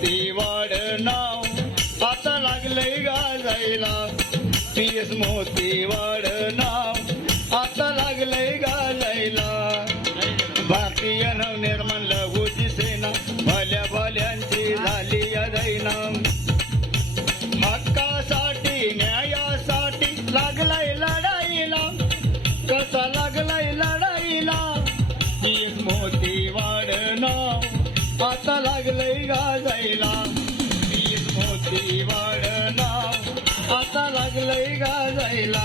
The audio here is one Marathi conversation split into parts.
ती वाढ नाव. आता लागलंय गाजायला. पीएस मोती वाढ नाव. आता लागलंय गाजायला. भारतीय नवनिर्माण लघुची सेना भल्या भल्यांची झाली अदैना हक्कासाठी न्यायासाठी लागलाय लढाईला. कसा लागलाय लढाईला? पीएस मोती गाजायला मी मोठी वाढ आता लागलंय गाजायला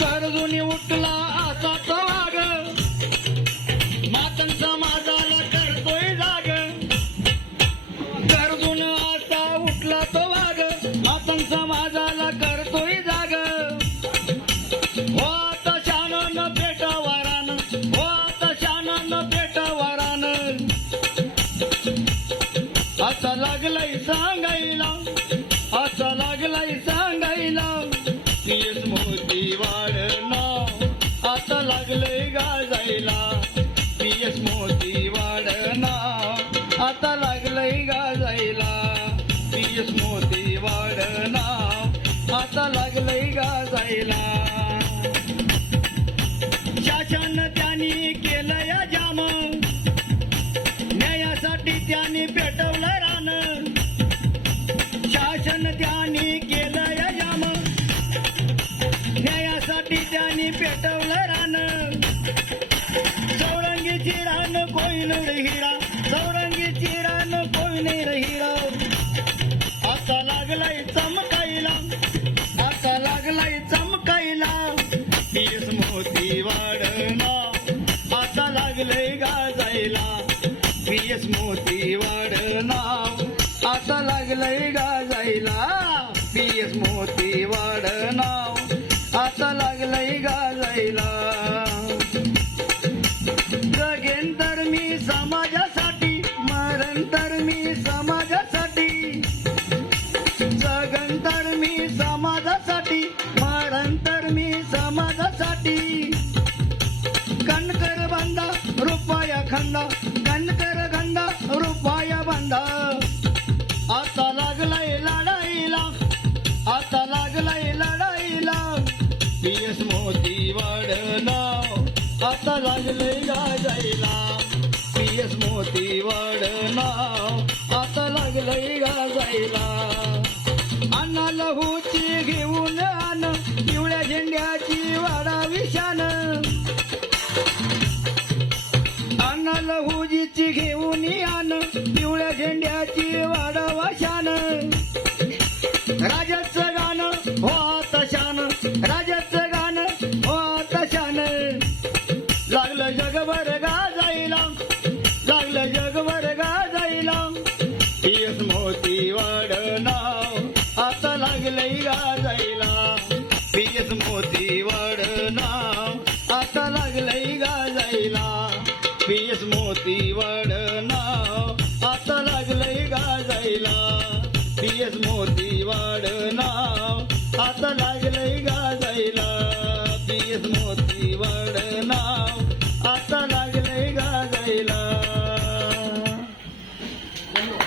गरजून उठला आता वाग मातन समाजाला करतोय जाग गरजून आता उठला तो वाग मातन समाजाला कर सांगायला. आता लागलाय सांगायला. पीएस मोती वाढ आता लागलंय गाजायला. पीएस मोती वाढ आता लागलंय गाजायला. पीएस मोती वाढ आता लागलंय गाजायला. त्यांनी केलं या न्यायासाठी त्यांनी पेटवलं रान. चौरंगीची रान कोयनूर हिरा. चौरंगीची रान कोयनूर हिरा. आता लागलाय चमकायला. आता लागलाय चमकायला. तीस मोती वाढना आता लागलंय गाजायला. तीस मोती रुपया खंदा कर खंदा रुपया बांधा आता लागलाय लढाईला आता लागलाय लढाईला. पीएस मोती वाढला आता लागलंय गाजायला. पीएस मोती वाढला आता लागलंय गाजायला. अन्ना लहूची घेऊन आण पिवळ्या झेंड्याची वाडा विशान. झेंड्याची பி எஸ் மூர்த்தி